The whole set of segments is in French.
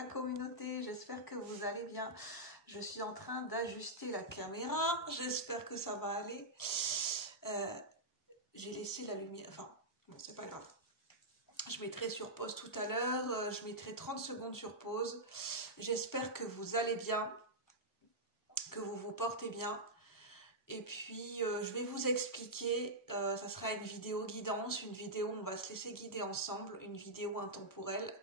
la communauté, j'espère que vous allez bien. Je suis en train d'ajuster la caméra, j'espère que ça va aller. J'ai laissé la lumière, enfin, bon, c'est pas grave. Je mettrai sur pause tout à l'heure, je mettrai 30 secondes sur pause. J'espère que vous allez bien, que vous vous portez bien. Et puis, je vais vous expliquer, ça sera une vidéo guidance, une vidéo où on va se laisser guider ensemble, une vidéo intemporelle.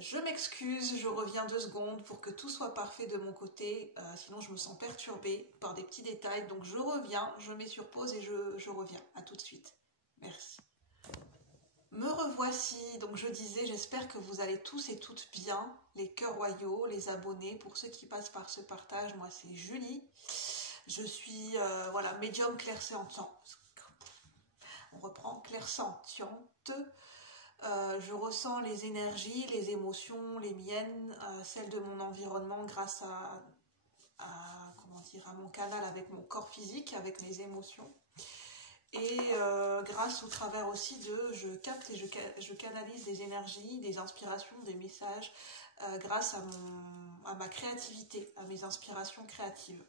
Je m'excuse, je reviens 2 secondes pour que tout soit parfait de mon côté, sinon je me sens perturbée par des petits détails. Donc je reviens, je mets sur pause et je reviens. À tout de suite. Merci. Me revoici, donc je disais, j'espère que vous allez tous et toutes bien, les cœurs royaux, les abonnés, pour ceux qui passent par ce partage, moi c'est Julie. Je suis voilà, médium clairsentient. On reprend clairsentiente. Je ressens les énergies, les émotions, les miennes, celles de mon environnement grâce comment dire, à mon canal avec mon corps physique, avec mes émotions. Et grâce au travers aussi je capte et je canalise des énergies, des inspirations, des messages grâce à ma créativité, à mes inspirations créatives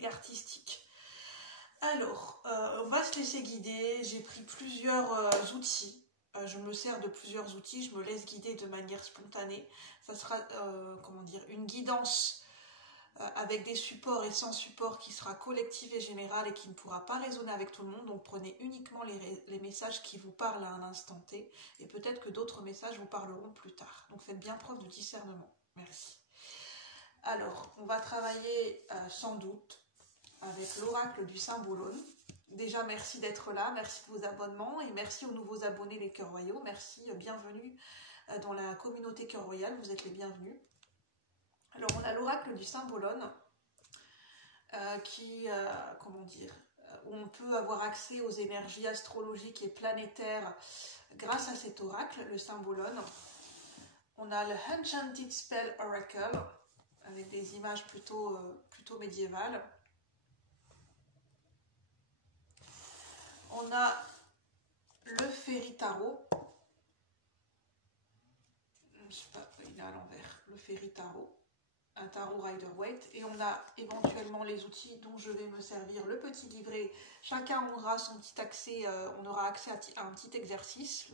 et artistiques. Alors, on va se laisser guider. J'ai pris plusieurs outils. Je me sers de plusieurs outils, je me laisse guider de manière spontanée. Ça sera, comment dire, une guidance avec des supports et sans support qui sera collective et générale et qui ne pourra pas résonner avec tout le monde. Donc prenez uniquement les messages qui vous parlent à un instant T et peut-être que d'autres messages vous parleront plus tard. Donc faites bien preuve de discernement. Merci. Alors, on va travailler sans doute avec l'oracle du Symbolone. Déjà, merci d'être là, merci de vos abonnements et merci aux nouveaux abonnés les cœurs royaux. Merci, bienvenue dans la communauté cœur royal, vous êtes les bienvenus. Alors, on a l'oracle du Symbolone comment dire, où on peut avoir accès aux énergies astrologiques et planétaires grâce à cet oracle, le Symbolone. On a le Enchanted Spell Oracle avec des images plutôt médiévales. On a le Fairy Tarot. Je sais pas, il est à l'envers. Le Fairy Tarot. Un tarot Rider-Waite. Et on a éventuellement les outils dont je vais me servir. Le petit livret. Chacun aura son petit accès. On aura accès à un petit exercice.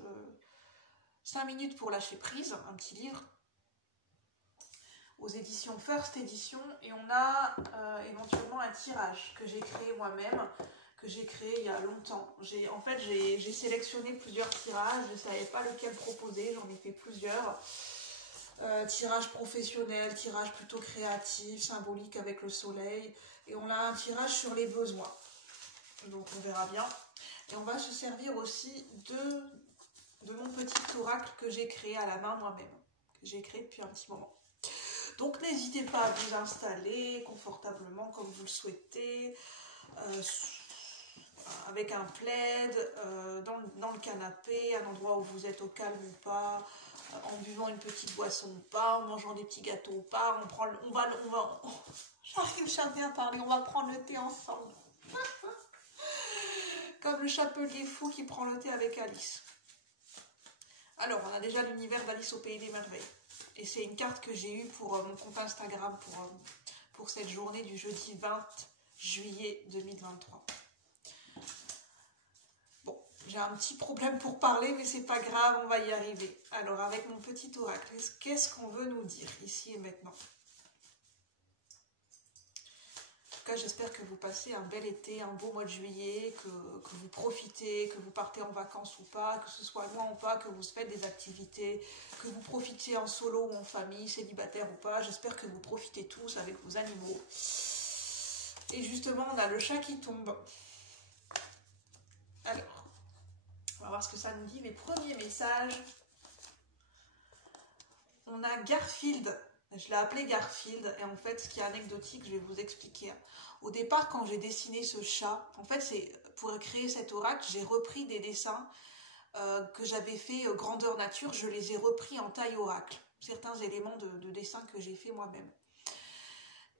5 minutes pour lâcher prise. Un petit livre. Aux éditions First Edition. Et on a éventuellement un tirage que j'ai créé moi-même. Que j'ai créé il y a longtemps. En fait, j'ai sélectionné plusieurs tirages, je ne savais pas lequel proposer, j'en ai fait plusieurs. Tirage professionnel, tirage plutôt créatif, symbolique avec le soleil. Et on a un tirage sur les besoins. Donc on verra bien. Et on va se servir aussi de mon petit oracle que j'ai créé à la main moi-même. Que j'ai créé depuis un petit moment. Donc n'hésitez pas à vous installer confortablement comme vous le souhaitez. Avec un plaid, dans le canapé, un endroit où vous êtes au calme ou pas, en buvant une petite boisson ou pas, en mangeant des petits gâteaux ou pas, j'arrive jamais à parler, on va prendre le thé ensemble. Comme le chapelier fou qui prend le thé avec Alice. Alors, on a déjà l'univers d'Alice au Pays des Merveilles. Et c'est une carte que j'ai eue pour mon compte Instagram pour cette journée du jeudi 20 juillet 2023. J'ai un petit problème pour parler, mais c'est pas grave, on va y arriver. Alors, avec mon petit oracle, qu'est-ce qu'on veut nous dire ici et maintenant? En tout cas, j'espère que vous passez un bel été, un beau mois de juillet, que vous profitez, que vous partez en vacances ou pas, que ce soit loin ou pas, que vous faites des activités, que vous profitez en solo ou en famille, célibataire ou pas. J'espère que vous profitez tous avec vos animaux. Et justement, on a le chat qui tombe. Alors, on va voir ce que ça nous dit, les premiers messages. On a Garfield, je l'ai appelé Garfield, et en fait, ce qui est anecdotique, je vais vous expliquer. Au départ, quand j'ai dessiné ce chat, en fait, c'est pour créer cet oracle, j'ai repris des dessins que j'avais fait grandeur nature, je les ai repris en taille oracle. Certains éléments de dessin que j'ai fait moi-même.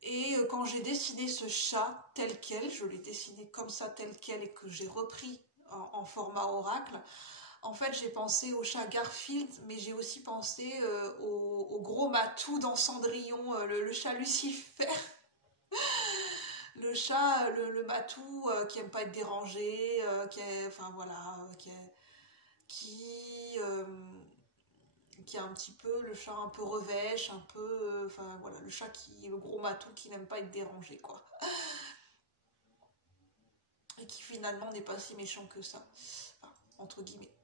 Et quand j'ai dessiné ce chat tel quel, je l'ai dessiné comme ça tel quel et que j'ai repris en format oracle, En fait, j'ai pensé au chat Garfield, mais j'ai aussi pensé au gros matou dans Cendrillon, le chat Lucifer. Le chat, le matou qui aime pas être dérangé, enfin voilà, qui, euh, qui est un petit peu le chat un peu revêche, un peu, enfin voilà, le chat le gros matou qui n'aime pas être dérangé, quoi. Et qui finalement n'est pas si méchant que ça, enfin, entre guillemets.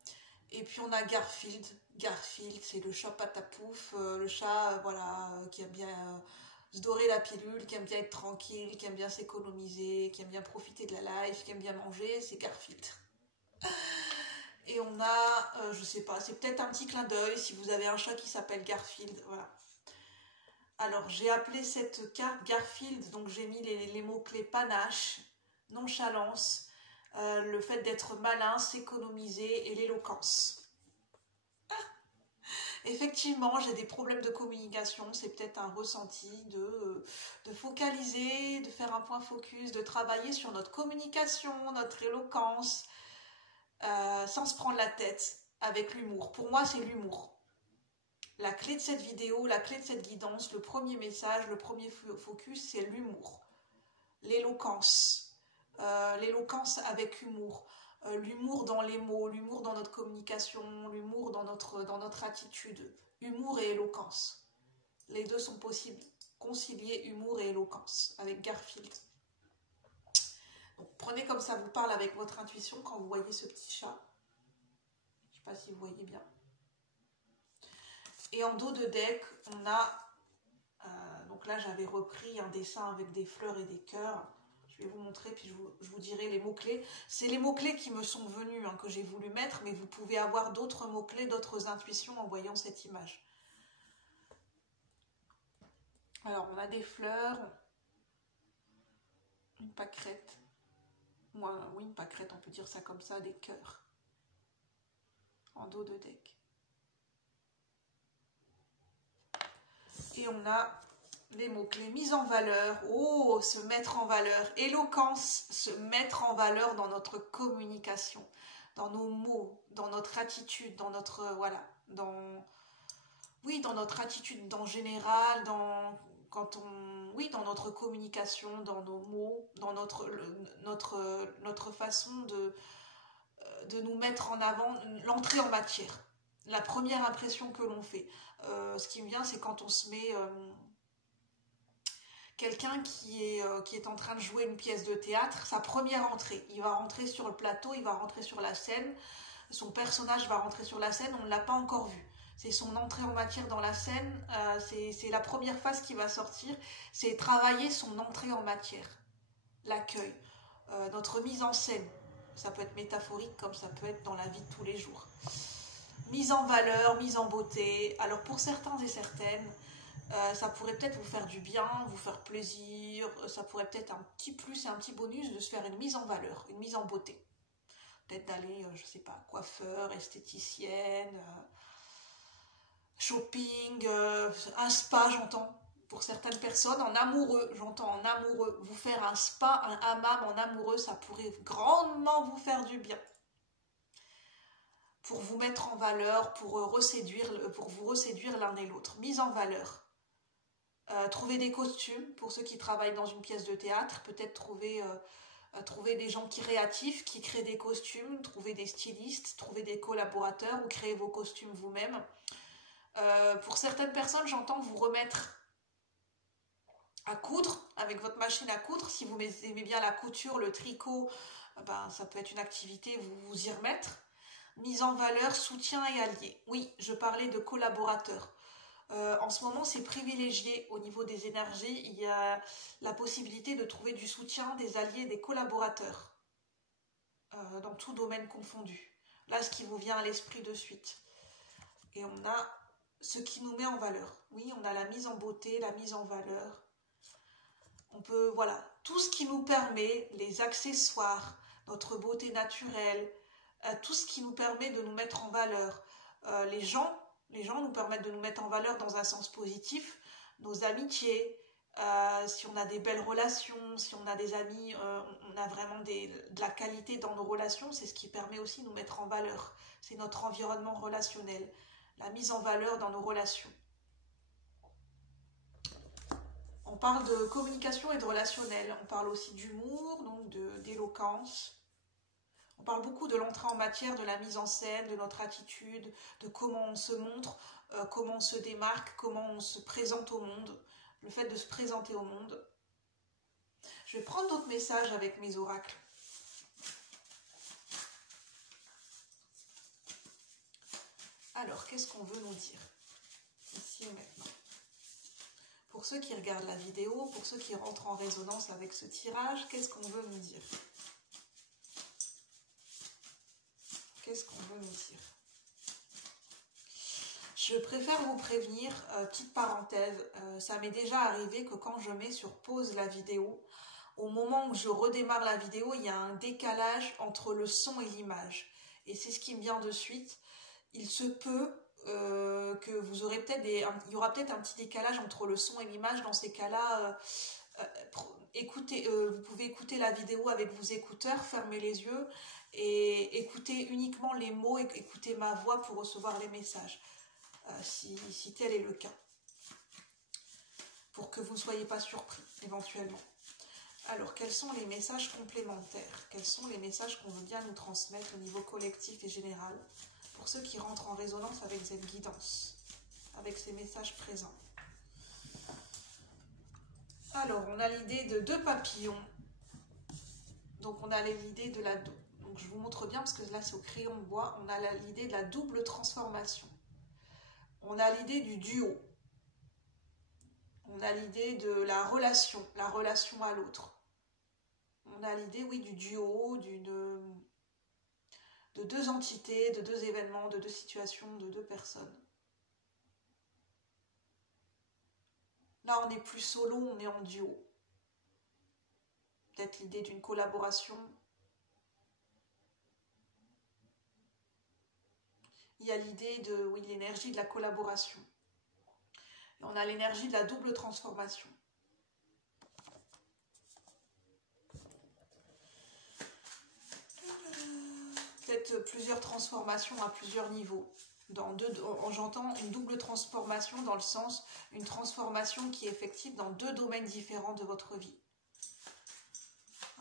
Et puis on a Garfield. Garfield, c'est le chat patapouf, le chat, voilà, qui aime bien se dorer la pilule, qui aime bien être tranquille, qui aime bien s'économiser, qui aime bien profiter de la life, qui aime bien manger, c'est Garfield. Et on a, je sais pas, c'est peut-être un petit clin d'œil si vous avez un chat qui s'appelle Garfield, voilà. Alors j'ai appelé cette carte Garfield, donc j'ai mis les mots-clés panache, nonchalance, le fait d'être malin, s'économiser et l'éloquence. Effectivement, j'ai des problèmes de communication, c'est peut-être un ressenti de focaliser, de faire un point focus, de travailler sur notre communication, notre éloquence, sans se prendre la tête, avec l'humour. Pour moi, c'est l'humour. La clé de cette vidéo, la clé de cette guidance, le premier message, le premier focus, c'est l'humour. L'éloquence. L'éloquence avec humour. L'humour dans les mots, l'humour dans notre communication, l'humour dans notre attitude. Humour et éloquence. Les deux sont possibles. Concilier humour et éloquence avec Garfield. Donc, prenez comme ça vous parle avec votre intuition quand vous voyez ce petit chat. Je ne sais pas si vous voyez bien. Et en dos de deck, on a... donc là, j'avais repris un dessin avec des fleurs et des cœurs. Je vais vous montrer, puis je vous dirai les mots-clés. C'est les mots-clés qui me sont venus, que j'ai voulu mettre, mais vous pouvez avoir d'autres mots-clés, d'autres intuitions en voyant cette image. Alors, on a des fleurs, une pâquerette. Oui, une pâquerette, on peut dire ça comme ça, des cœurs. En dos de deck. Et on a les mots-clés mise en valeur. Oh, se mettre en valeur. Éloquence, se mettre en valeur dans notre communication, dans nos mots, dans notre attitude, dans notre, voilà, dans notre attitude en général, dans notre communication, dans nos mots, dans notre façon de nous mettre en avant, l'entrée en matière. La première impression que l'on fait. Ce qui me vient, c'est quand on se met... quelqu'un qui est en train de jouer une pièce de théâtre, sa première entrée. Il va rentrer sur le plateau, il va rentrer sur la scène, son personnage va rentrer sur la scène, on ne l'a pas encore vu. C'est son entrée en matière dans la scène, c'est la première phase qui va sortir, c'est travailler son entrée en matière, l'accueil, notre mise en scène. Ça peut être métaphorique comme ça peut être dans la vie de tous les jours. Mise en valeur, mise en beauté. Alors pour certains et certaines, ça pourrait peut-être vous faire du bien, vous faire plaisir, ça pourrait peut-être un petit plus et un petit bonus de se faire une mise en valeur, une mise en beauté. Peut-être d'aller, je sais pas, coiffeur, esthéticienne, shopping, un spa, j'entends. Pour certaines personnes, en amoureux, j'entends en amoureux, vous faire un spa, un hammam en amoureux, ça pourrait grandement vous faire du bien. Pour vous mettre en valeur, pour vous reséduire l'un et l'autre. Mise en valeur. Trouver des costumes pour ceux qui travaillent dans une pièce de théâtre, peut-être trouver des gens créatifs qui créent des costumes, trouver des stylistes, trouver des collaborateurs ou créer vos costumes vous-même. Pour certaines personnes, j'entends vous remettre à coudre avec votre machine à coudre. Si vous aimez bien la couture, le tricot, ça peut être une activité, vous y remettre. Mise en valeur, soutien et allié. Oui, je parlais de collaborateurs. En ce moment, c'est privilégié au niveau des énergies. Il y a la possibilité de trouver du soutien, des alliés, des collaborateurs, dans tout domaine confondu. Là, ce qui vous vient à l'esprit de suite. Et on a ce qui nous met en valeur. Oui, on a la mise en beauté, la mise en valeur. On peut, voilà, tout ce qui nous permet, les accessoires, notre beauté naturelle, tout ce qui nous permet de nous mettre en valeur. Les gens nous permettent de nous mettre en valeur dans un sens positif, nos amitiés, si on a des belles relations, si on a des amis, on a vraiment de la qualité dans nos relations, c'est ce qui permet aussi de nous mettre en valeur. C'est notre environnement relationnel, la mise en valeur dans nos relations. On parle de communication et de relationnel, on parle aussi d'humour, donc d'éloquence. On parle beaucoup de l'entrée en matière, de la mise en scène, de notre attitude, de comment on se montre, comment on se démarque, comment on se présente au monde. Le fait de se présenter au monde. Je vais prendre d'autres messages avec mes oracles. Alors, qu'est-ce qu'on veut nous dire ici et maintenant? Pour ceux qui regardent la vidéo, pour ceux qui rentrent en résonance avec ce tirage, qu'est-ce qu'on veut nous dire? Qu'est-ce qu'on veut nous dire? Je préfère vous prévenir, petite parenthèse, ça m'est déjà arrivé que quand je mets sur pause la vidéo, au moment où je redémarre la vidéo, il y a un décalage entre le son et l'image. Et c'est ce qui me vient de suite. Il se peut que vous aurez peut-être il y aura peut-être un petit décalage entre le son et l'image. Dans ces cas-là, vous pouvez écouter la vidéo avec vos écouteurs, fermer les yeux et écouter uniquement les mots et écouter ma voix pour recevoir les messages. Si tel est le cas, pour que vous ne soyez pas surpris éventuellement. Alors, quels sont les messages complémentaires? Quels sont les messages qu'on veut bien nous transmettre au niveau collectif et général pour ceux qui rentrent en résonance avec cette guidance, avec ces messages présents? Alors, on a l'idée de 2 papillons. Donc, on a l'idée de la... Donc, je vous montre bien parce que là, c'est au crayon de bois. On a l'idée de la double transformation. On a l'idée du duo. On a l'idée de la relation à l'autre. On a l'idée, oui, du duo, de 2 entités, de 2 événements, de 2 situations, de 2 personnes. Là, on n'est plus solo, on est en duo. Peut-être l'idée d'une collaboration. Il y a l'idée de, oui, l'énergie de la collaboration. Et on a l'énergie de la double transformation. Peut-être plusieurs transformations à plusieurs niveaux. J'entends une double transformation dans le sens, une transformation qui est effective dans 2 domaines différents de votre vie.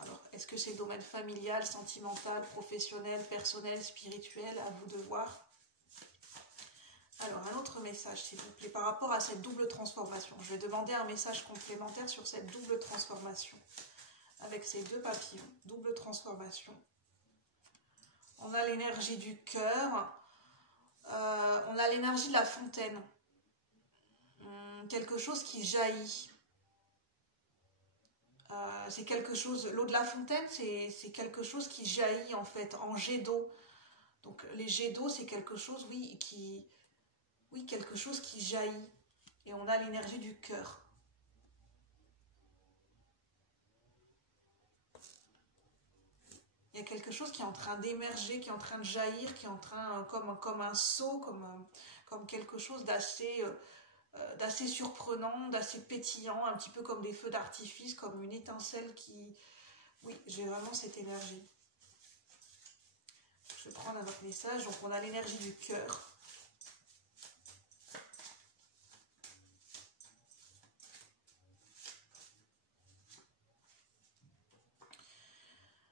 Alors, est-ce que c'est le domaine familial, sentimental, professionnel, personnel, spirituel? À vous de voir. Alors, un autre message, s'il vous plaît, par rapport à cette double transformation. Je vais demander un message complémentaire sur cette double transformation. Avec ces 2 papillons, double transformation. On a l'énergie du cœur. On a l'énergie de la fontaine. Quelque chose qui jaillit. C'est quelque chose... L'eau de la fontaine, c'est quelque chose qui jaillit, en fait, en jet d'eau. Donc, les jets d'eau, c'est quelque chose, oui, quelque chose qui jaillit. Et on a l'énergie du cœur. Il y a quelque chose qui est en train d'émerger, qui est en train de jaillir, qui est en train, comme un seau, comme quelque chose d'assez surprenant, d'assez pétillant, un petit peu comme des feux d'artifice, comme une étincelle qui... Oui, j'ai vraiment cette énergie. Je vais prendre un autre message. Donc, on a l'énergie du cœur.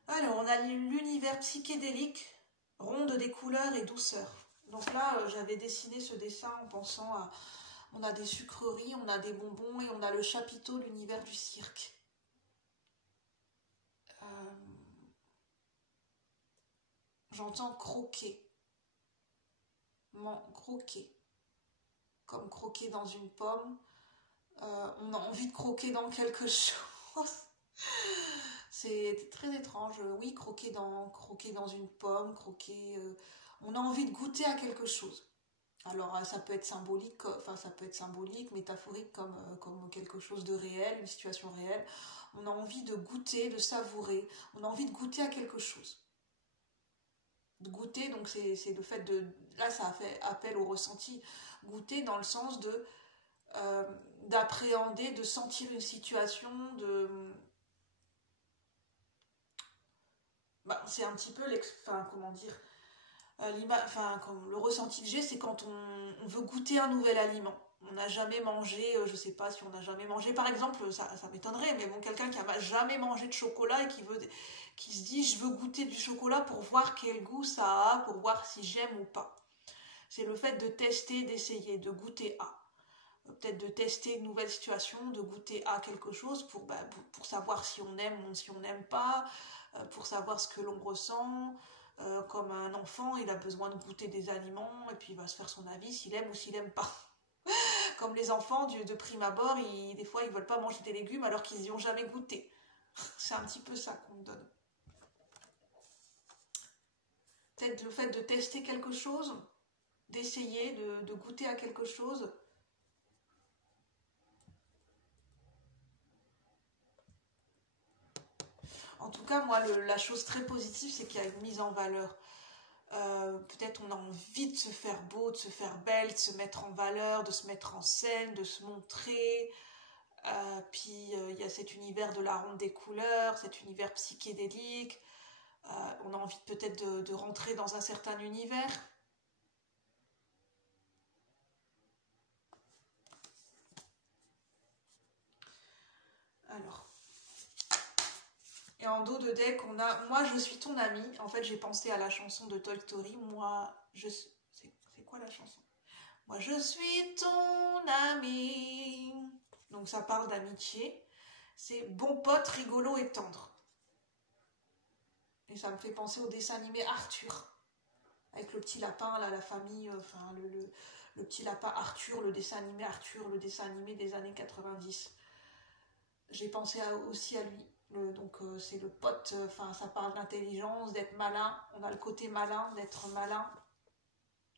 Alors, on a l'univers psychédélique, ronde des couleurs et douceur. Donc là, j'avais dessiné ce dessin en pensant à... On a des sucreries, on a des bonbons et on a le chapiteau, l'univers du cirque. J'entends croquer. Croquer. Comme croquer dans une pomme. On a envie de croquer dans quelque chose. C'est très étrange. Oui, croquer dans une pomme, on a envie de goûter à quelque chose. Alors, ça peut être symbolique, métaphorique, comme quelque chose de réel, une situation réelle. On a envie de goûter, de savourer. On a envie de goûter à quelque chose. De goûter, donc c'est le fait de... Là, ça a fait appel au ressenti. Goûter dans le sens de... d'appréhender, de sentir une situation, c'est un petit peu, comment dire, comme le ressenti que j'ai, c'est quand on veut goûter un nouvel aliment. On n'a jamais mangé, je sais pas si on n'a jamais mangé, par exemple, ça m'étonnerait, mais bon, quelqu'un qui n'a jamais mangé de chocolat et qui se dit je veux goûter du chocolat pour voir quel goût ça a, pour voir si j'aime ou pas. C'est le fait de tester, d'essayer, de goûter à. Peut-être de tester une nouvelle situation, de goûter à quelque chose pour savoir si on aime ou si on n'aime pas, pour savoir ce que l'on ressent. Comme un enfant, il a besoin de goûter des aliments et puis il va se faire son avis s'il aime ou s'il n'aime pas. Comme les enfants, de prime abord, des fois ils ne veulent pas manger des légumes alors qu'ils n'y ont jamais goûté. C'est un petit peu ça qu'on me donne. Peut-être le fait de tester quelque chose, d'essayer, de goûter à quelque chose. En tout cas, moi, la chose très positive, c'est qu'il y a une mise en valeur. Peut-être on a envie de se faire beau, de se faire belle, de se mettre en valeur, de se mettre en scène, de se montrer. Puis il y a cet univers de la ronde des couleurs, cet univers psychédélique. On a envie peut-être de rentrer dans un certain univers. Alors. Et en dos de deck, on a « Moi, je suis ton ami ». En fait, j'ai pensé à la chanson de Toy Story. C'est quoi la chanson ? « Moi, je suis ton ami ». Donc, ça parle d'amitié. C'est bon pote, rigolo et tendre. Et ça me fait penser au dessin animé Arthur. Avec le petit lapin, là, la famille, le petit lapin Arthur, le dessin animé Arthur, le dessin animé des années 90. J'ai pensé aussi à lui. Donc c'est le pote, ça parle d'intelligence, d'être malin. On a le côté malin, d'être malin.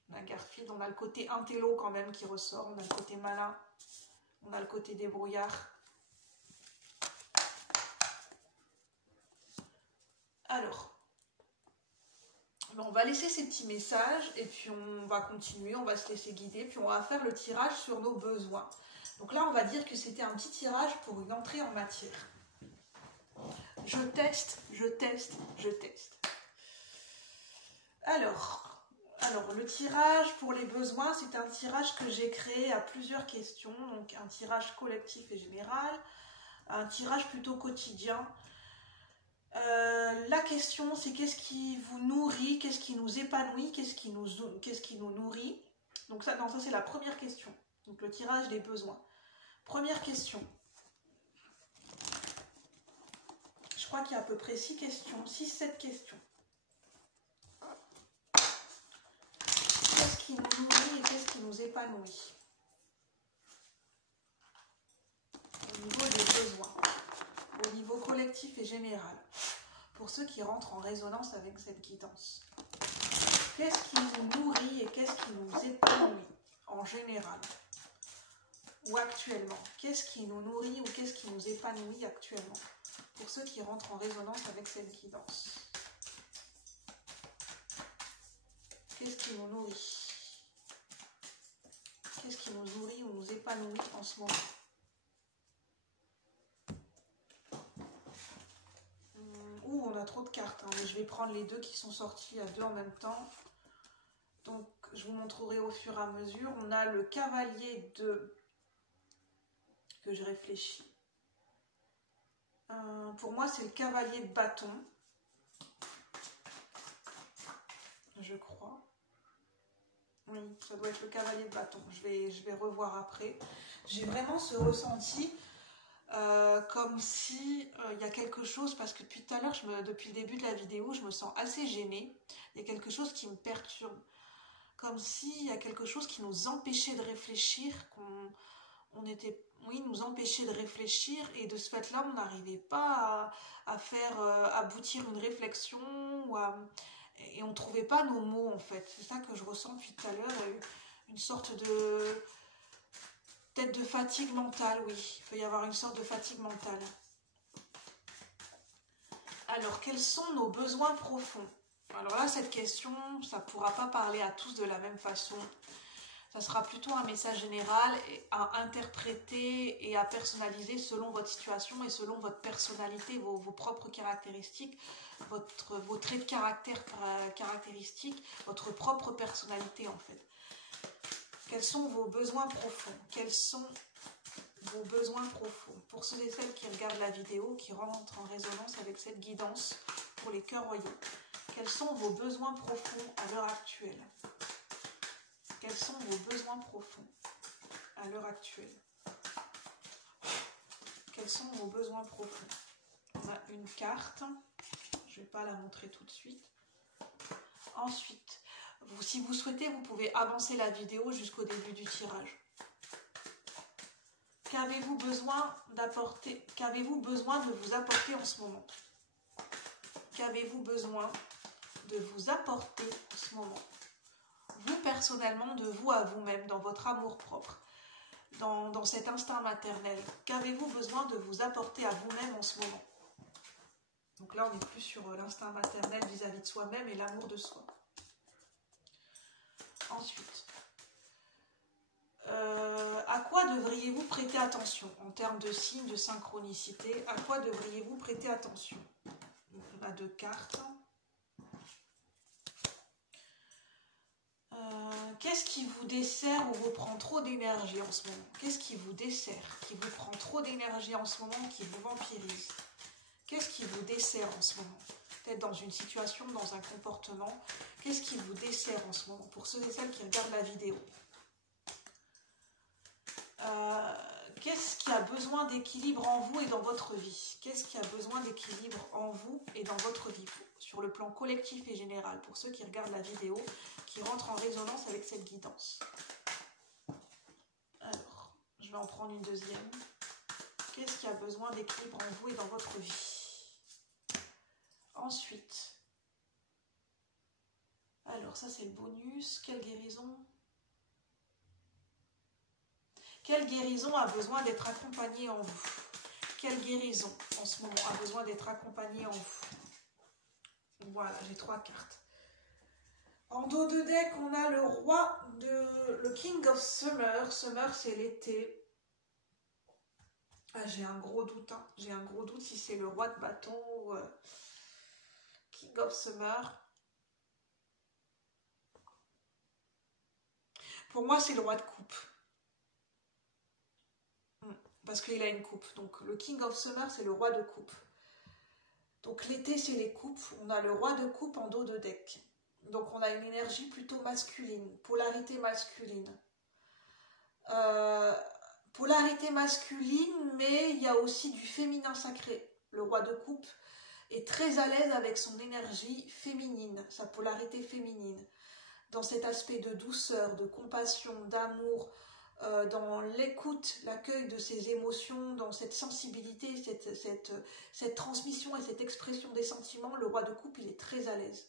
On a Garfield, on a le côté intello quand même qui ressort. On a le côté malin, on a le côté débrouillard. Alors, on va laisser ces petits messages et puis on va continuer, on va se laisser guider, puis on va faire le tirage sur nos besoins. Donc là, on va dire que c'était un petit tirage pour une entrée en matière. Je teste, je teste, je teste. Alors, le tirage pour les besoins, c'est un tirage que j'ai créé à plusieurs questions. Donc, un tirage collectif et général, un tirage plutôt quotidien. La question, c'est qu'est-ce qui vous nourrit, qu'est-ce qui nous épanouit, qu'est-ce qui nous nourrit. Donc, ça c'est la première question. Donc, le tirage des besoins. Première question. Je crois qu'il y a à peu près 6 questions, 6-7 questions. Qu'est-ce qui nous nourrit et qu'est-ce qui nous épanouit au niveau des besoins, au niveau collectif et général, pour ceux qui rentrent en résonance avec cette guidance. Qu'est-ce qui nous nourrit et qu'est-ce qui nous épanouit en général ou actuellement? Qu'est-ce qui nous nourrit ou qu'est-ce qui nous épanouit actuellement? Pour ceux qui rentrent en résonance avec cette guidance. Qu'est-ce qui nous nourrit? Qu'est-ce qui nous nourrit ou nous épanouit en ce moment? On a trop de cartes, hein, mais je vais prendre les deux qui sont sortis à deux en même temps. Donc, je vous montrerai au fur et à mesure. On a le cavalier de... que je réfléchis. Pour moi, c'est le cavalier de bâton. Je crois. Oui, ça doit être le cavalier de bâton. Je vais revoir après. J'ai vraiment ce ressenti comme si il y a quelque chose, parce que depuis tout à l'heure, depuis le début de la vidéo, je me sens assez gênée. Il y a quelque chose qui me perturbe. Comme s'il y a quelque chose qui nous empêchait de réfléchir, nous empêchait de réfléchir, et de ce fait-là, on n'arrivait pas à faire aboutir une réflexion, et on ne trouvait pas nos mots, en fait. C'est ça que je ressens depuis tout à l'heure, une sorte de... peut-être de fatigue mentale, oui. Il peut y avoir une sorte de fatigue mentale. Alors, quels sont nos besoins profonds? Alors là, cette question, ça ne pourra pas parler à tous de la même façon. Ça sera plutôt un message général à interpréter et à personnaliser selon votre situation et selon votre personnalité, vos propres caractéristiques, vos traits de caractère caractéristiques, votre propre personnalité en fait. Quels sont vos besoins profonds? Quels sont vos besoins profonds? Pour ceux et celles qui regardent la vidéo, qui rentrent en résonance avec cette guidance pour les cœurs royaux, quels sont vos besoins profonds à l'heure actuelle? Quels sont vos besoins profonds à l'heure actuelle? Quels sont vos besoins profonds? On a une carte, je ne vais pas la montrer tout de suite. Ensuite, si vous souhaitez, vous pouvez avancer la vidéo jusqu'au début du tirage. Qu'avez-vous besoin d'apporter? Qu'avez-vous besoin de vous apporter en ce moment? Qu'avez-vous besoin de vous apporter en ce moment? Vous personnellement, de vous à vous-même, dans votre amour propre, dans cet instinct maternel. Qu'avez-vous besoin de vous apporter à vous-même en ce moment? Donc là, on est plus sur l'instinct maternel vis-à-vis de soi-même et l'amour de soi. Ensuite, à quoi devriez-vous prêter attention en termes de signes de synchronicité? À quoi devriez-vous prêter attention? Donc, on a 2 cartes. Qu'est-ce qui vous dessert ou vous prend trop d'énergie en ce moment? Qu'est-ce qui vous dessert, qui vous prend trop d'énergie en ce moment, qui vous vampirise? Qu'est-ce qui vous dessert en ce moment? Peut-être dans une situation, dans un comportement. Qu'est-ce qui vous dessert en ce moment? Pour ceux et celles qui regardent la vidéo. Qu'est-ce qui a besoin d'équilibre en vous et dans votre vie? Qu'est-ce qui a besoin d'équilibre en vous et dans votre vie? Sur le plan collectif et général, pour ceux qui regardent la vidéo, qui rentrent en résonance avec cette guidance. Alors, je vais en prendre une deuxième. Qu'est-ce qui a besoin d'équilibre en vous et dans votre vie? Ensuite, alors ça c'est le bonus. Quelle guérison? Quelle guérison a besoin d'être accompagnée en vous? Quelle guérison en ce moment a besoin d'être accompagnée en vous? Voilà, j'ai 3 cartes. En dos de deck, on a le King of Summer. Summer, c'est l'été. Ah, j'ai un gros doute. Hein. J'ai un gros doute si c'est le roi de bâton ou King of Summer. Pour moi, c'est le roi de coupe. Parce qu'il a une coupe. Donc, le King of Summer, c'est le roi de coupe. Donc, l'été, c'est les coupes. On a le roi de coupe en dos de deck. Donc, on a une énergie plutôt masculine. Polarité masculine. Polarité masculine, mais il y a aussi du féminin sacré. Le roi de coupe est très à l'aise avec son énergie féminine, sa polarité féminine. Dans cet aspect de douceur, de compassion, d'amour, dans l'écoute, l'accueil de ses émotions, dans cette sensibilité, cette transmission et cette expression des sentiments, le roi de coupe, il est très à l'aise.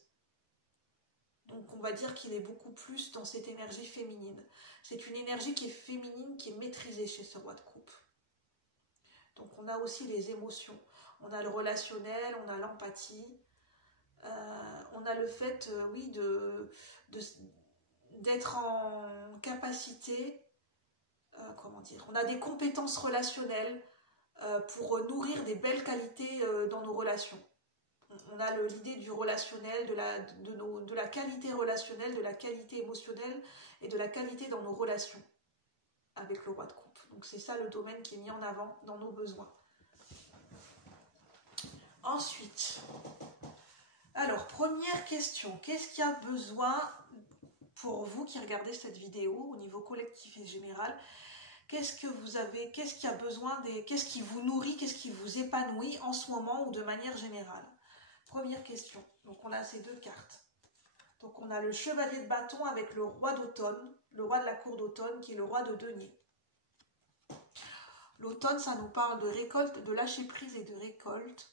Donc on va dire qu'il est beaucoup plus dans cette énergie féminine. C'est une énergie qui est féminine, qui est maîtrisée chez ce roi de coupe. Donc on a aussi les émotions. On a le relationnel, on a l'empathie. On a le fait, oui, d'être en capacité, comment dire, on a des compétences relationnelles pour nourrir des belles qualités dans nos relations. On a l'idée du relationnel, de la qualité relationnelle, de la qualité émotionnelle et de la qualité dans nos relations avec le roi de coupe. Donc c'est ça le domaine qui est mis en avant dans nos besoins. Ensuite, alors première question, qu'est-ce qu'il y a besoin pour vous qui regardez cette vidéo au niveau collectif et général? Qu'est-ce que vous avez, qu'est-ce qui a besoin, qu'est-ce qui vous nourrit, qu'est-ce qui vous épanouit en ce moment ou de manière générale? Première question. Donc on a ces 2 cartes. Donc on a le chevalier de bâton avec le roi d'automne, le roi de la cour d'automne qui est le roi de denier. L'automne, ça nous parle de récolte, de lâcher prise et de récolte.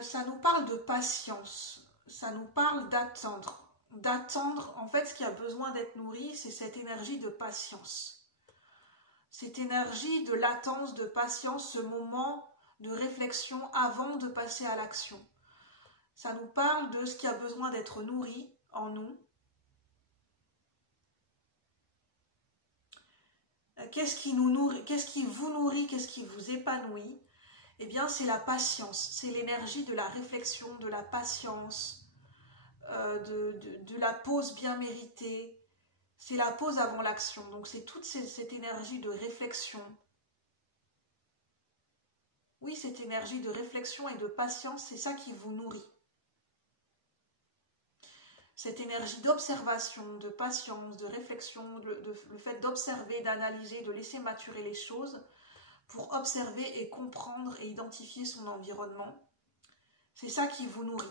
Ça nous parle de patience, ça nous parle d'attendre. D'attendre, en fait, ce qui a besoin d'être nourri, c'est cette énergie de patience. Cette énergie de latence, de patience, ce moment de réflexion avant de passer à l'action. Ça nous parle de ce qui a besoin d'être nourri en nous. Qu'est-ce qui nous nourrit, qu'est-ce qui vous nourrit, qu'est-ce qui vous épanouit? Eh bien, c'est la patience, c'est l'énergie de la réflexion, de la patience, de la pause bien méritée. C'est la pause avant l'action. Donc, c'est toute cette énergie de réflexion. Oui, cette énergie de réflexion et de patience, c'est ça qui vous nourrit. Cette énergie d'observation, de patience, de réflexion, le fait d'observer, d'analyser, de laisser maturer les choses pour observer et comprendre et identifier son environnement. C'est ça qui vous nourrit.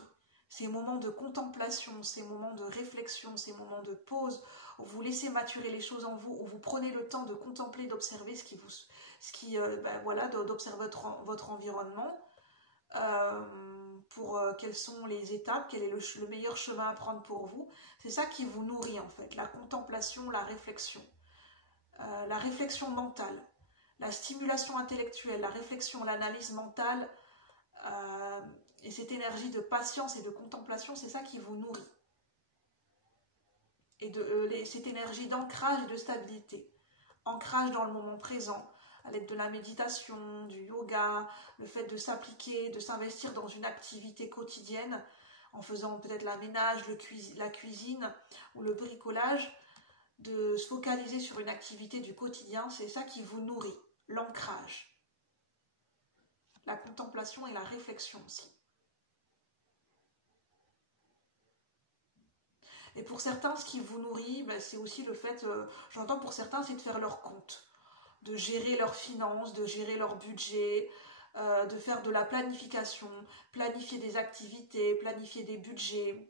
Ces moments de contemplation, ces moments de réflexion, ces moments de pause, où vous laissez maturer les choses en vous, où vous prenez le temps de contempler, d'observer d'observer votre environnement, pour quelles sont les étapes, quel est le meilleur chemin à prendre pour vous. C'est ça qui vous nourrit en fait, la contemplation, la réflexion mentale, la stimulation intellectuelle, la réflexion, l'analyse mentale, et cette énergie de patience et de contemplation, c'est ça qui vous nourrit. Et cette énergie d'ancrage et de stabilité. Ancrage dans le moment présent, à l'aide de la méditation, du yoga, le fait de s'appliquer, de s'investir dans une activité quotidienne, en faisant peut-être la ménage, la cuisine ou le bricolage, de se focaliser sur une activité du quotidien, c'est ça qui vous nourrit, l'ancrage. La contemplation et la réflexion aussi. Et pour certains, ce qui vous nourrit, c'est aussi le fait, j'entends pour certains, c'est de faire leur compte, de gérer leurs finances, de gérer leur budget, de faire de la planification, planifier des activités, planifier des budgets,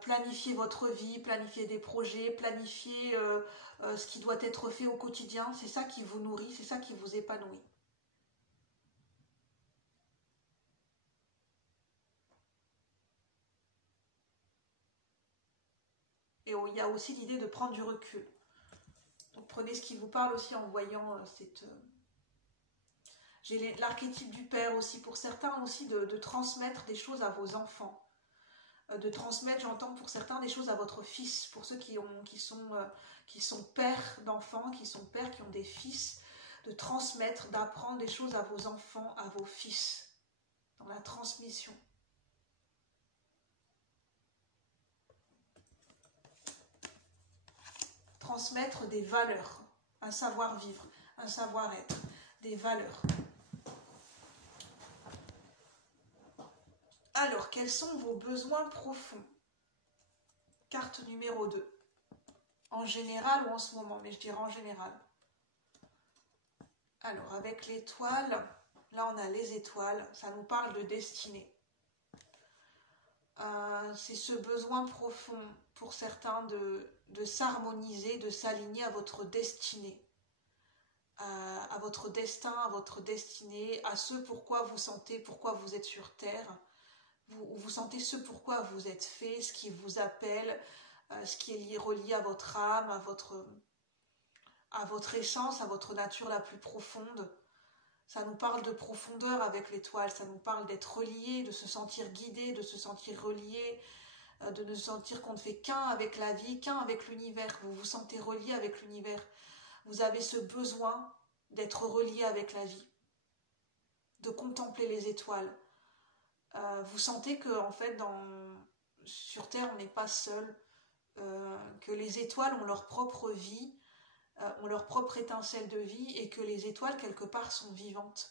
planifier votre vie, planifier des projets, planifier ce qui doit être fait au quotidien. C'est ça qui vous nourrit, c'est ça qui vous épanouit. Et il y a aussi l'idée de prendre du recul. Donc prenez ce qui vous parle aussi en voyant cette... J'ai l'archétype du père aussi, pour certains aussi, de transmettre des choses à vos enfants. De transmettre, j'entends pour certains, des choses à votre fils. Pour ceux qui sont pères d'enfants, qui sont pères, qui ont des fils, de transmettre, d'apprendre des choses à vos enfants, à vos fils. Dans la transmission. Transmettre des valeurs, un savoir-vivre, un savoir-être, des valeurs. Alors, quels sont vos besoins profonds? Carte numéro 2. En général ou en ce moment, mais je dirais en général. Alors, avec l'étoile, là on a les étoiles, ça nous parle de destinée. C'est ce besoin profond pour certains de s'harmoniser, de s'aligner à votre destinée, à votre destin, à votre destinée, à ce pourquoi vous sentez, pourquoi vous êtes sur Terre. Vous sentez ce pourquoi vous êtes fait, ce qui vous appelle, ce qui est relié à votre âme, à votre essence, à votre nature la plus profonde. Ça nous parle de profondeur avec l'étoile, ça nous parle d'être relié, de se sentir guidé, de se sentir relié, de ne sentir qu'on ne fait qu'un avec la vie, qu'un avec l'univers. Vous vous sentez relié avec l'univers. Vous avez ce besoin d'être relié avec la vie, de contempler les étoiles. Vous sentez que en fait, sur Terre, on n'est pas seul, que les étoiles ont leur propre vie, ont leur propre étincelle de vie, et que les étoiles, quelque part, sont vivantes.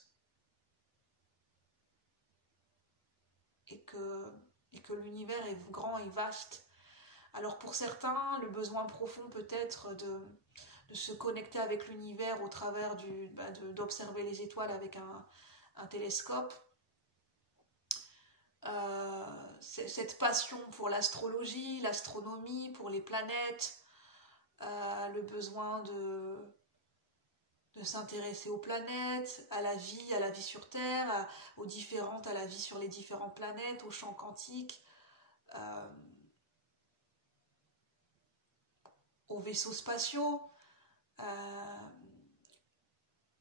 Et que l'univers est grand et vaste. Alors pour certains, le besoin profond peut être de se connecter avec l'univers au travers d'observer les étoiles avec un télescope. Cette passion pour l'astrologie, l'astronomie, pour les planètes, le besoin de s'intéresser aux planètes, à la vie sur Terre, à la vie sur les différentes planètes, aux champs quantiques, aux vaisseaux spatiaux,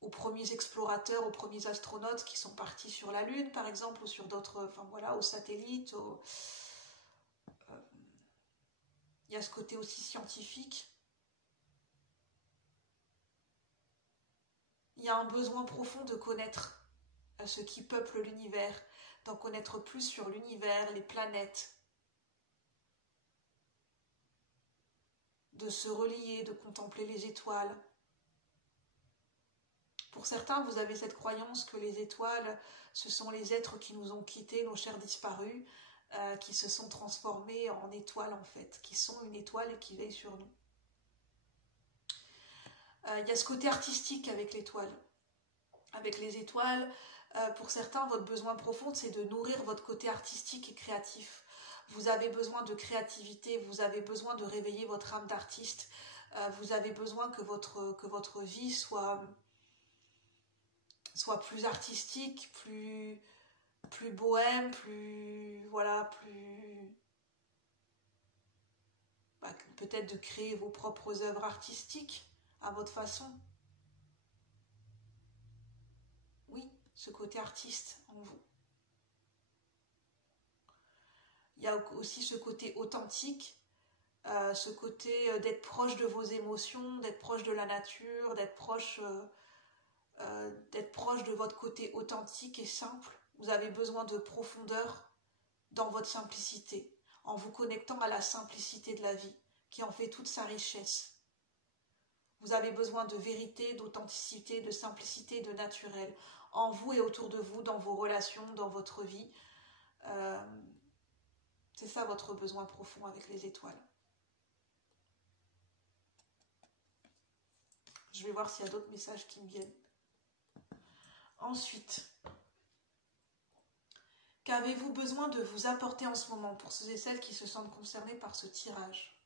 aux premiers explorateurs, aux premiers astronautes qui sont partis sur la Lune, par exemple, ou sur d'autres, enfin voilà, aux satellites. Il y a ce côté aussi scientifique. Il y a un besoin profond de connaître ce qui peuple l'univers, d'en connaître plus sur l'univers, les planètes, de se relier, de contempler les étoiles. Pour certains, vous avez cette croyance que les étoiles, ce sont les êtres qui nous ont quittés, nos chers disparus, qui se sont transformés en étoiles en fait, qui sont une étoile et qui veillent sur nous. Il y a ce côté artistique avec l'étoile. Avec les étoiles, pour certains, votre besoin profond, c'est de nourrir votre côté artistique et créatif. Vous avez besoin de créativité, vous avez besoin de réveiller votre âme d'artiste, vous avez besoin que votre vie soit plus artistique, plus bohème, peut-être de créer vos propres œuvres artistiques à votre façon. Oui, ce côté artiste en vous. Il y a aussi ce côté authentique, ce côté d'être proche de vos émotions, d'être proche de la nature, d'être proche de votre côté authentique et simple. Vous avez besoin de profondeur dans votre simplicité, en vous connectant à la simplicité de la vie, qui en fait toute sa richesse. Vous avez besoin de vérité, d'authenticité, de simplicité, de naturel, en vous et autour de vous, dans vos relations, dans votre vie. C'est ça votre besoin profond avec les étoiles. Je vais voir s'il y a d'autres messages qui me viennent. Ensuite, qu'avez-vous besoin de vous apporter en ce moment pour ceux et celles qui se sentent concernés par ce tirage?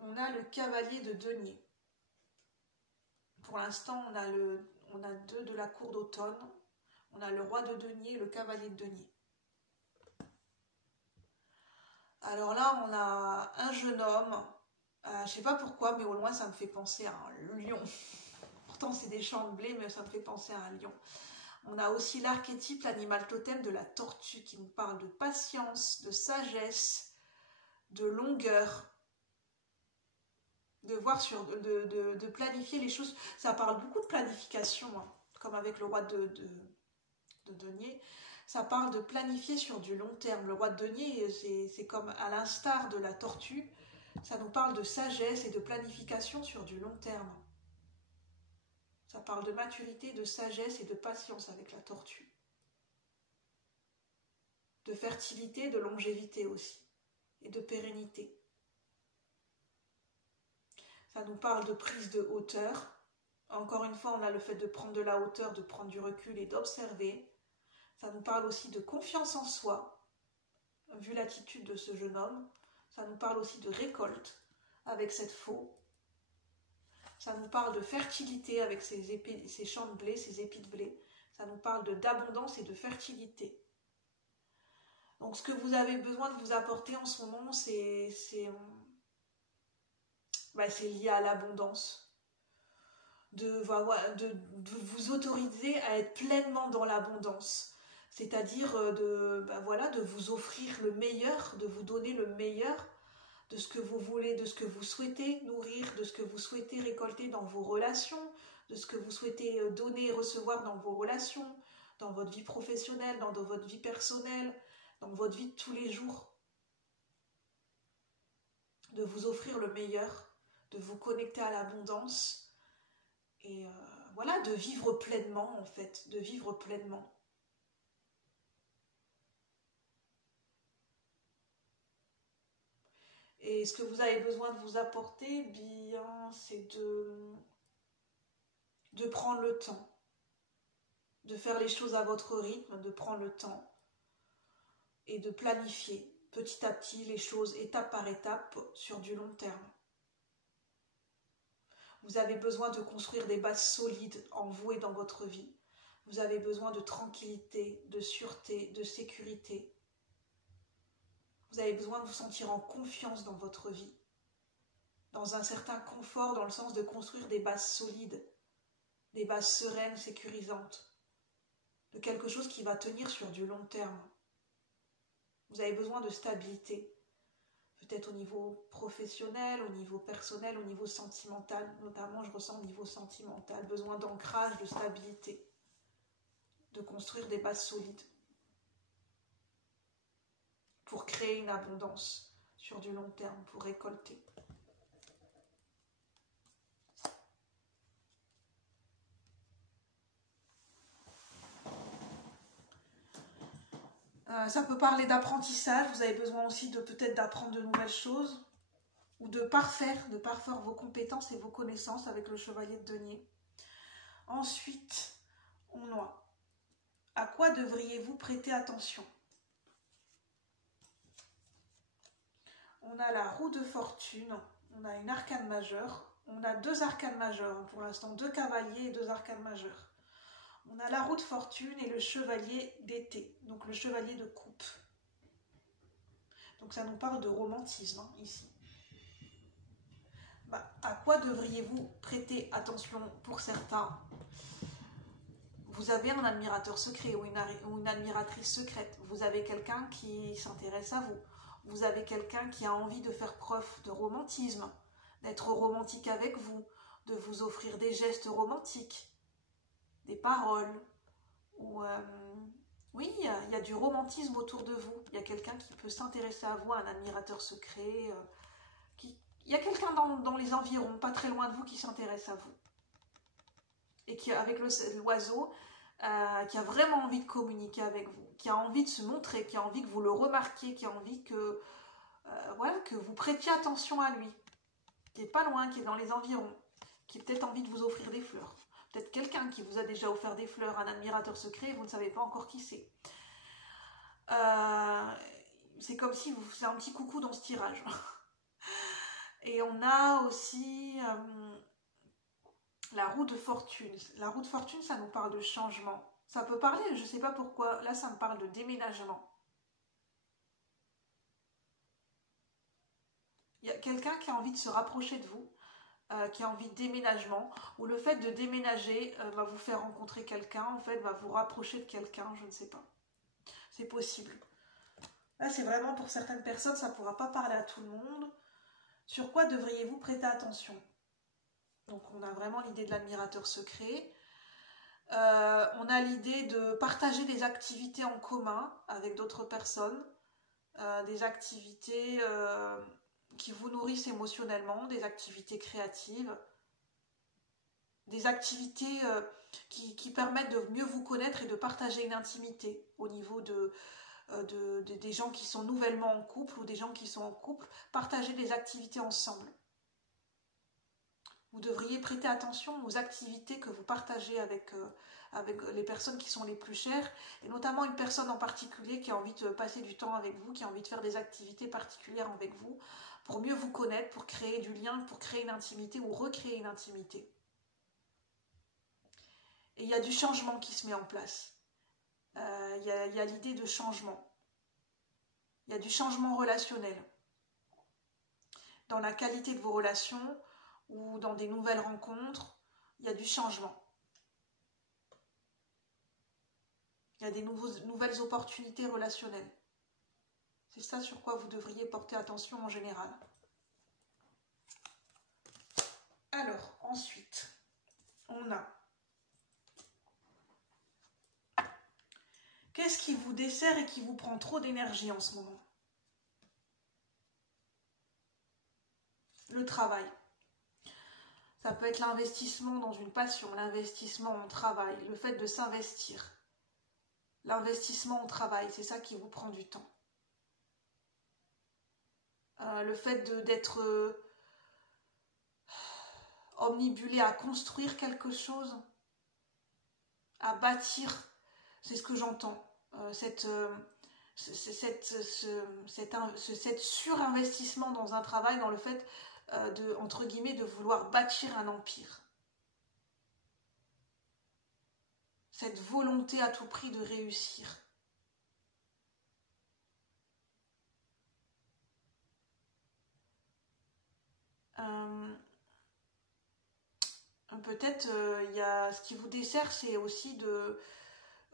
On a le cavalier de denier. Pour l'instant, on a deux de la cour d'automne. On a le roi de denier et le cavalier de denier. Alors là, on a un jeune homme. Je ne sais pas pourquoi, mais au loin, ça me fait penser à un lion. Pourtant, c'est des champs de blé, mais ça me fait penser à un lion. On a aussi l'archétype, l'animal totem de la tortue, qui nous parle de patience, de sagesse, de longueur, de planifier les choses. Ça parle beaucoup de planification, hein, comme avec le roi de denier. Ça parle de planifier sur du long terme. Le roi de denier, c'est comme à l'instar de la tortue, ça nous parle de sagesse et de planification sur du long terme. Ça parle de maturité, de sagesse et de patience avec la tortue. De fertilité, de longévité aussi. Et de pérennité. Ça nous parle de prise de hauteur. Encore une fois, on a le fait de prendre de la hauteur, de prendre du recul et d'observer. Ça nous parle aussi de confiance en soi, vu l'attitude de ce jeune homme. Ça nous parle aussi de récolte avec cette faux. Ça nous parle de fertilité avec ces champs de blé, ces épis de blé. Ça nous parle d'abondance et de fertilité. Donc ce que vous avez besoin de vous apporter en ce moment, c'est lié à l'abondance. De vous autoriser à être pleinement dans l'abondance. C'est-à-dire de vous offrir le meilleur, de vous donner le meilleur de ce que vous voulez, de ce que vous souhaitez nourrir, de ce que vous souhaitez récolter dans vos relations, de ce que vous souhaitez donner et recevoir dans vos relations, dans votre vie professionnelle, dans votre vie personnelle, dans votre vie de tous les jours. De vous offrir le meilleur, de vous connecter à l'abondance et de vivre pleinement en fait, de vivre pleinement. Et ce que vous avez besoin de vous apporter, bien, c'est de prendre le temps, de faire les choses à votre rythme, de prendre le temps et de planifier petit à petit les choses étape par étape sur du long terme. Vous avez besoin de construire des bases solides en vous et dans votre vie. Vous avez besoin de tranquillité, de sûreté, de sécurité. Vous avez besoin de vous sentir en confiance dans votre vie. dans un certain confort, dans le sens de construire des bases solides, des bases sereines, sécurisantes, de quelque chose qui va tenir sur du long terme. Vous avez besoin de stabilité, peut-être au niveau professionnel, au niveau personnel, au niveau sentimental, notamment je ressens au niveau sentimental, besoin d'ancrage, de stabilité, de construire des bases solides pour créer une abondance sur du long terme, pour récolter. Ça peut parler d'apprentissage, vous avez besoin aussi de peut-être d'apprendre de nouvelles choses ou de parfaire vos compétences et vos connaissances avec le chevalier de denier. Ensuite, on a à quoi devriez-vous prêter attention? On a la roue de fortune, on a une arcane majeure, on a deux arcanes majeures, pour l'instant 2 cavaliers et 2 arcanes majeures. On a la roue de fortune et le chevalier d'été, donc le chevalier de coupe. Donc ça nous parle de romantisme ici. À quoi devriez-vous prêter attention pour certains? Vous avez un admirateur secret ou une admiratrice secrète. Vous avez quelqu'un qui s'intéresse à vous. Vous avez quelqu'un qui a envie de faire preuve de romantisme, d'être romantique avec vous, de vous offrir des gestes romantiques, des paroles. Oui, il y a du romantisme autour de vous. Il y a quelqu'un qui peut s'intéresser à vous, un admirateur secret. Il y a quelqu'un dans les environs, pas très loin de vous, qui s'intéresse à vous. Et qui, avec l'oiseau, qui a vraiment envie de communiquer avec vous, qui a envie de se montrer, qui a envie que vous le remarquiez, qui a envie que, que vous prêtiez attention à lui, qui n'est pas loin, qui est dans les environs, qui a peut-être envie de vous offrir des fleurs. Peut-être quelqu'un qui vous a déjà offert des fleurs, un admirateur secret, vous ne savez pas encore qui c'est. C'est comme si vous faisiez un petit coucou dans ce tirage. Et on a aussi la roue de fortune. La roue de fortune, ça nous parle de changement. Ça peut parler, je ne sais pas pourquoi, là ça me parle de déménagement. Il y a quelqu'un qui a envie de se rapprocher de vous, qui a envie de déménagement, ou le fait de déménager va vous faire rencontrer quelqu'un, en fait, va vous rapprocher de quelqu'un, je ne sais pas. C'est possible. Là, c'est vraiment pour certaines personnes, ça ne pourra pas parler à tout le monde. Sur quoi devriez-vous prêter attention? Donc, on a vraiment l'idée de l'admirateur secret. On a l'idée de partager des activités en commun avec d'autres personnes, des activités qui vous nourrissent émotionnellement, des activités créatives, des activités qui permettent de mieux vous connaître et de partager une intimité au niveau des gens qui sont nouvellement en couple ou des gens qui sont en couple, partager des activités ensemble. Vous devriez prêter attention aux activités que vous partagez avec les personnes qui sont les plus chères, et notamment une personne en particulier qui a envie de passer du temps avec vous, qui a envie de faire des activités particulières avec vous, pour mieux vous connaître, pour créer du lien, pour créer une intimité ou recréer une intimité. Et il y a du changement qui se met en place. Il y a l'idée de changement. Il y a du changement relationnel. Dans la qualité de vos relations ou dans des nouvelles rencontres, il y a du changement. Il y a des nouvelles opportunités relationnelles. C'est ça sur quoi vous devriez porter attention en général. Alors, ensuite, on a... Qu'est-ce qui vous dessert et qui vous prend trop d'énergie en ce moment? Le travail. Ça peut être l'investissement dans une passion, l'investissement en travail, le fait de s'investir. L'investissement en travail, c'est ça qui vous prend du temps. Le fait d'être omnibulé à construire quelque chose, à bâtir, c'est ce que j'entends. Cet surinvestissement dans un travail, dans le fait entre guillemets, de vouloir bâtir un empire. Cette volonté à tout prix de réussir. Peut-être, ce qui vous dessert, c'est aussi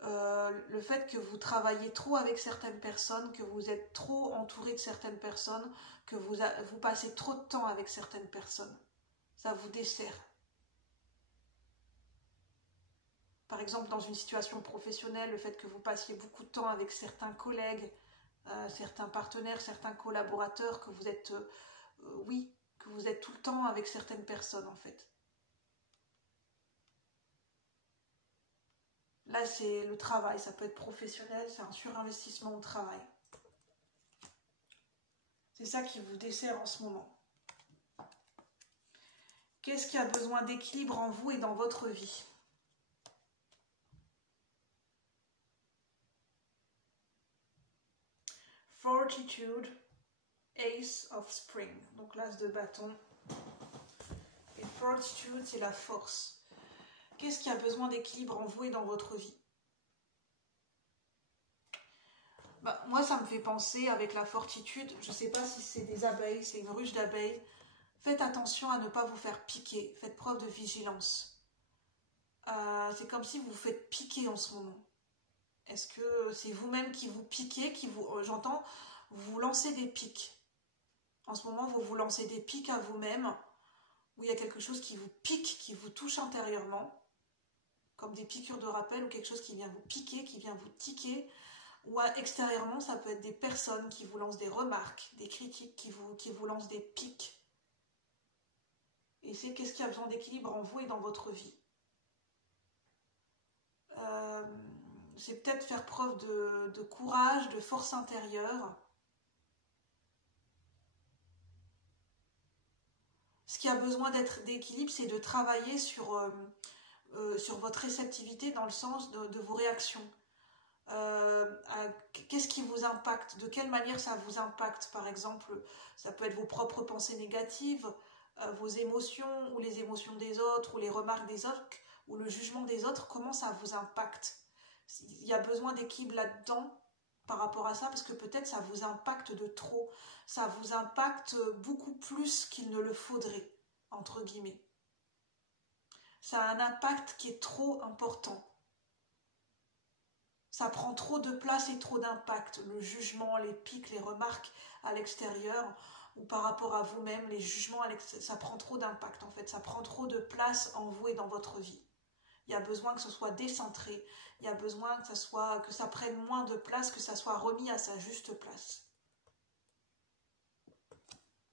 le fait que vous travaillez trop avec certaines personnes, que vous êtes trop entouré de certaines personnes, que vous passez trop de temps avec certaines personnes. Ça vous dessert. Par exemple, dans une situation professionnelle, le fait que vous passiez beaucoup de temps avec certains collègues, certains partenaires, certains collaborateurs, que vous êtes, que vous êtes tout le temps avec certaines personnes en fait. Là, c'est le travail, ça peut être professionnel, c'est un surinvestissement au travail. C'est ça qui vous dessert en ce moment. Qu'est-ce qui a besoin d'équilibre en vous et dans votre vie? Fortitude, Ace of Spring. Donc l'as de bâton. Et Fortitude, c'est la force. Qu'est-ce qui a besoin d'équilibre en vous et dans votre vie? Moi, ça me fait penser avec la fortitude, je ne sais pas si c'est des abeilles, c'est une ruche d'abeilles. Faites attention à ne pas vous faire piquer, faites preuve de vigilance. C'est comme si vous vous faites piquer en ce moment. Est-ce que c'est vous-même qui vous piquez, j'entends, vous lancez des pics. En ce moment, vous vous lancez des pics à vous-même, où il y a quelque chose qui vous pique, qui vous touche intérieurement, comme des piqûres de rappel ou quelque chose qui vient vous piquer, qui vient vous tiquer, ou extérieurement, ça peut être des personnes qui vous lancent des remarques, des critiques, qui vous lancent des pics. Et c'est qu'est-ce qui a besoin d'équilibre en vous et dans votre vie. C'est peut-être faire preuve de courage, de force intérieure. Ce qui a besoin d'équilibre, c'est de travailler sur votre réceptivité dans le sens de vos réactions. Qu'est-ce qui vous impacte? De quelle manière ça vous impacte? Par exemple, ça peut être vos propres pensées négatives, vos émotions, ou les émotions des autres, ou les remarques des autres, ou le jugement des autres. Comment ça vous impacte? Il y a besoin d'équilibre là-dedans par rapport à ça, parce que peut-être ça vous impacte de trop. Ça vous impacte beaucoup plus qu'il ne le faudrait, entre guillemets. Ça a un impact qui est trop important. Ça prend trop de place et trop d'impact. Le jugement, les pics, les remarques à l'extérieur, ou par rapport à vous-même, les jugements à l'extérieur, ça prend trop d'impact en fait. Ça prend trop de place en vous et dans votre vie. Il y a besoin que ce soit décentré. Il y a besoin que ça prenne moins de place, que ça soit remis à sa juste place.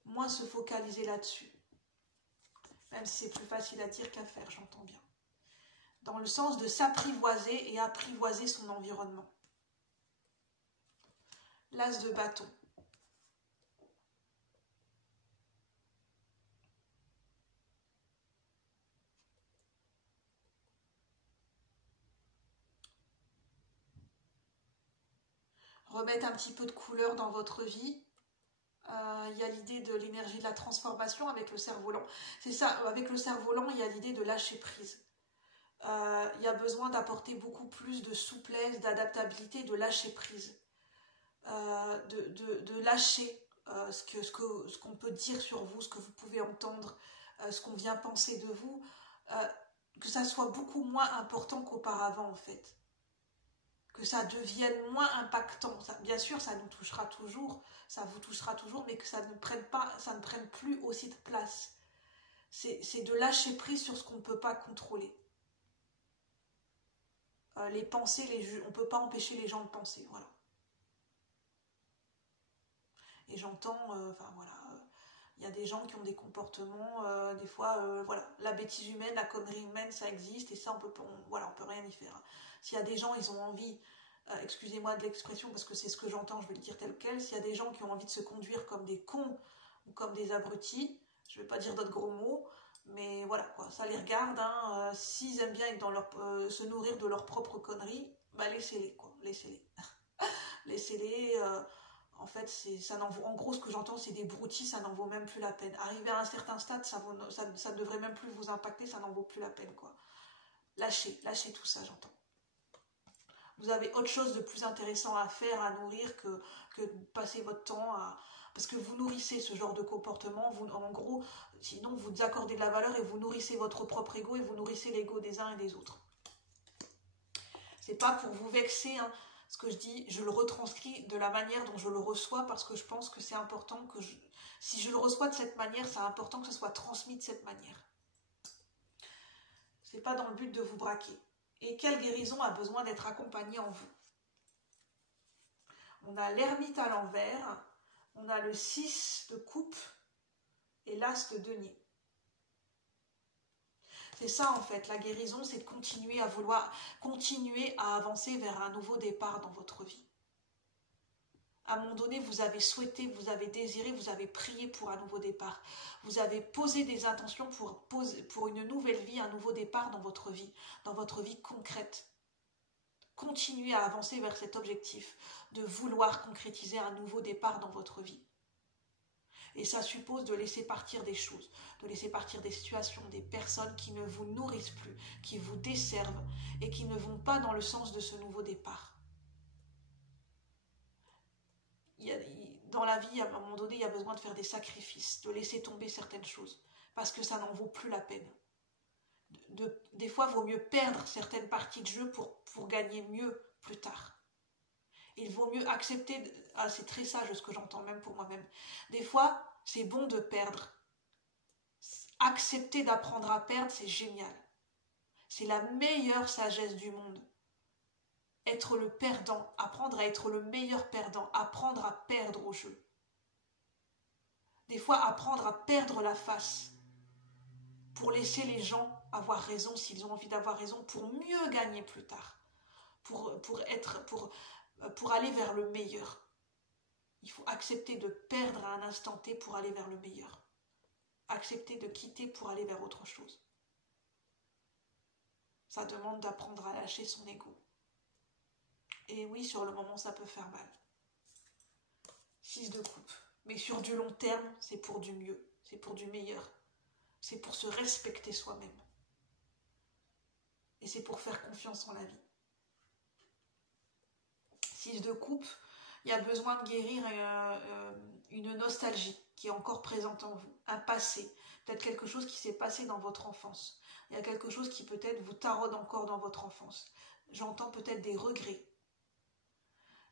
Moins se focaliser là-dessus. Même si c'est plus facile à dire qu'à faire, j'entends bien. Dans le sens de s'apprivoiser et apprivoiser son environnement. L'as de bâton. Remettre un petit peu de couleur dans votre vie. Il y a l'idée de l'énergie de la transformation avec le cerf-volant. C'est ça, avec le cerf-volant, il y a l'idée de lâcher prise. Il y a besoin d'apporter beaucoup plus de souplesse, d'adaptabilité, de lâcher prise. De lâcher ce qu'on peut dire sur vous, ce que vous pouvez entendre, ce qu'on vient penser de vous, que ça soit beaucoup moins important qu'auparavant en fait. Que ça devienne moins impactant. Bien sûr, ça nous touchera toujours, ça vous touchera toujours, mais que ça ne prenne plus aussi de place. C'est de lâcher prise sur ce qu'on ne peut pas contrôler. Les pensées, on ne peut pas empêcher les gens de penser, voilà. Et j'entends, il y a des gens qui ont des comportements, des fois, voilà, la bêtise humaine, la connerie humaine, ça existe, et ça, on peut rien y faire. S'il y a des gens, ils ont envie, excusez-moi de l'expression, parce que c'est ce que j'entends, je vais le dire tel quel, s'il y a des gens qui ont envie de se conduire comme des cons, ou comme des abrutis, je ne vais pas dire d'autres gros mots, mais voilà, quoi, ça les regarde, hein, s'ils aiment bien être se nourrir de leurs propres conneries, laissez-les, quoi, laissez-les. Laissez-les, en fait, en gros, ce que j'entends, c'est des broutilles, ça n'en vaut même plus la peine. Arrivé à un certain stade, ça ne devrait même plus vous impacter, ça n'en vaut plus la peine, quoi. Lâchez tout ça, j'entends. Vous avez autre chose de plus intéressant à faire, à nourrir, que de passer votre temps Parce que vous nourrissez ce genre de comportement, vous, en gros, sinon vous accordez de la valeur et vous nourrissez votre propre ego et vous nourrissez l'ego des uns et des autres. C'est pas pour vous vexer, hein. Ce que je dis, je le retranscris de la manière dont je le reçois parce que je pense que c'est important que si je le reçois de cette manière, c'est important que ce soit transmis de cette manière. C'est pas dans le but de vous braquer. Et quelle guérison a besoin d'être accompagnée en vous? On a l'ermite à l'envers, on a le 6 de coupe et l'as de denier. C'est ça en fait, la guérison, c'est de continuer à avancer vers un nouveau départ dans votre vie. À un moment donné, vous avez souhaité, vous avez désiré, vous avez prié pour un nouveau départ. Vous avez posé des intentions pour une nouvelle vie, un nouveau départ dans votre vie concrète. Continuez à avancer vers cet objectif de vouloir concrétiser un nouveau départ dans votre vie. Et ça suppose de laisser partir des choses, de laisser partir des situations, des personnes qui ne vous nourrissent plus, qui vous desservent et qui ne vont pas dans le sens de ce nouveau départ. Dans la vie, à un moment donné, il y a besoin de faire des sacrifices, de laisser tomber certaines choses, parce que ça n'en vaut plus la peine. Des fois, il vaut mieux perdre certaines parties de jeu pour gagner mieux plus tard. Il vaut mieux accepter, c'est très sage ce que j'entends même pour moi-même, des fois c'est bon de perdre, accepter d'apprendre à perdre c'est génial, c'est la meilleure sagesse du monde, être le perdant, apprendre à être le meilleur perdant, apprendre à perdre au jeu, des fois apprendre à perdre la face, pour laisser les gens avoir raison s'ils ont envie d'avoir raison, pour mieux gagner plus tard, pour aller vers le meilleur. Il faut accepter de perdre à un instant T pour aller vers le meilleur. Accepter de quitter pour aller vers autre chose. Ça demande d'apprendre à lâcher son ego. Et oui, sur le moment, ça peut faire mal. 6 de coupe. Mais sur du long terme, c'est pour du mieux. C'est pour du meilleur. C'est pour se respecter soi-même. Et c'est pour faire confiance en la vie. 6 de coupe, il y a besoin de guérir une nostalgie qui est encore présente en vous, un passé, peut-être quelque chose qui s'est passé dans votre enfance. Il y a quelque chose qui peut-être vous taraude encore dans votre enfance. J'entends peut-être des regrets.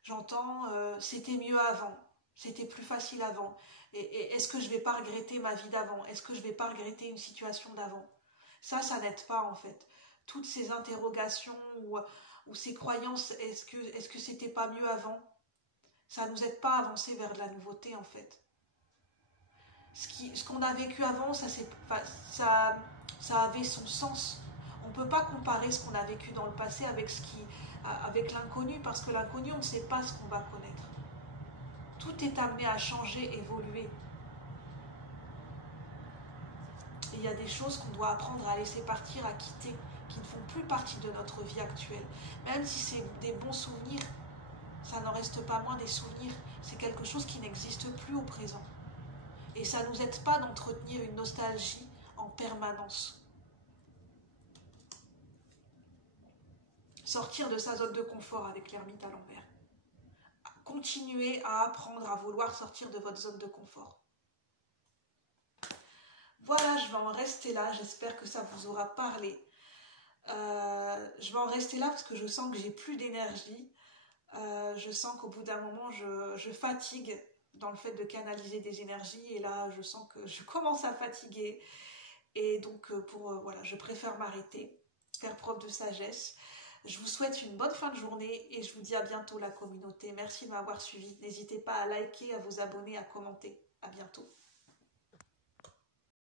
J'entends c'était mieux avant, c'était plus facile avant. Et est-ce que je ne vais pas regretter ma vie d'avant? Est-ce que je ne vais pas regretter une situation d'avant? Ça n'aide pas en fait. Toutes ces interrogations ou ces croyances, est-ce que c'était pas mieux avant? Ça ne nous aide pas à avancer vers de la nouveauté en fait. Ce qu'on a vécu avant, ça avait son sens. On ne peut pas comparer ce qu'on a vécu dans le passé avec l'inconnu, parce que l'inconnu, on ne sait pas ce qu'on va connaître. Tout est amené à changer, évoluer. Et il y a des choses qu'on doit apprendre à laisser partir, à quitter, qui ne font plus partie de notre vie actuelle. Même si c'est des bons souvenirs, ça n'en reste pas moins des souvenirs. C'est quelque chose qui n'existe plus au présent. Et ça ne nous aide pas d'entretenir une nostalgie en permanence. Sortir de sa zone de confort avec l'ermite à l'envers. Continuez à apprendre à vouloir sortir de votre zone de confort. Voilà, je vais en rester là. J'espère que ça vous aura parlé. Je vais en rester là parce que je sens que j'ai plus d'énergie. Je sens qu'au bout d'un moment, je fatigue dans le fait de canaliser des énergies. Et là, je sens que je commence à fatiguer. Et donc, voilà, je préfère m'arrêter, faire preuve de sagesse. Je vous souhaite une bonne fin de journée et je vous dis à bientôt la communauté. Merci de m'avoir suivi. N'hésitez pas à liker, à vous abonner, à commenter. À bientôt.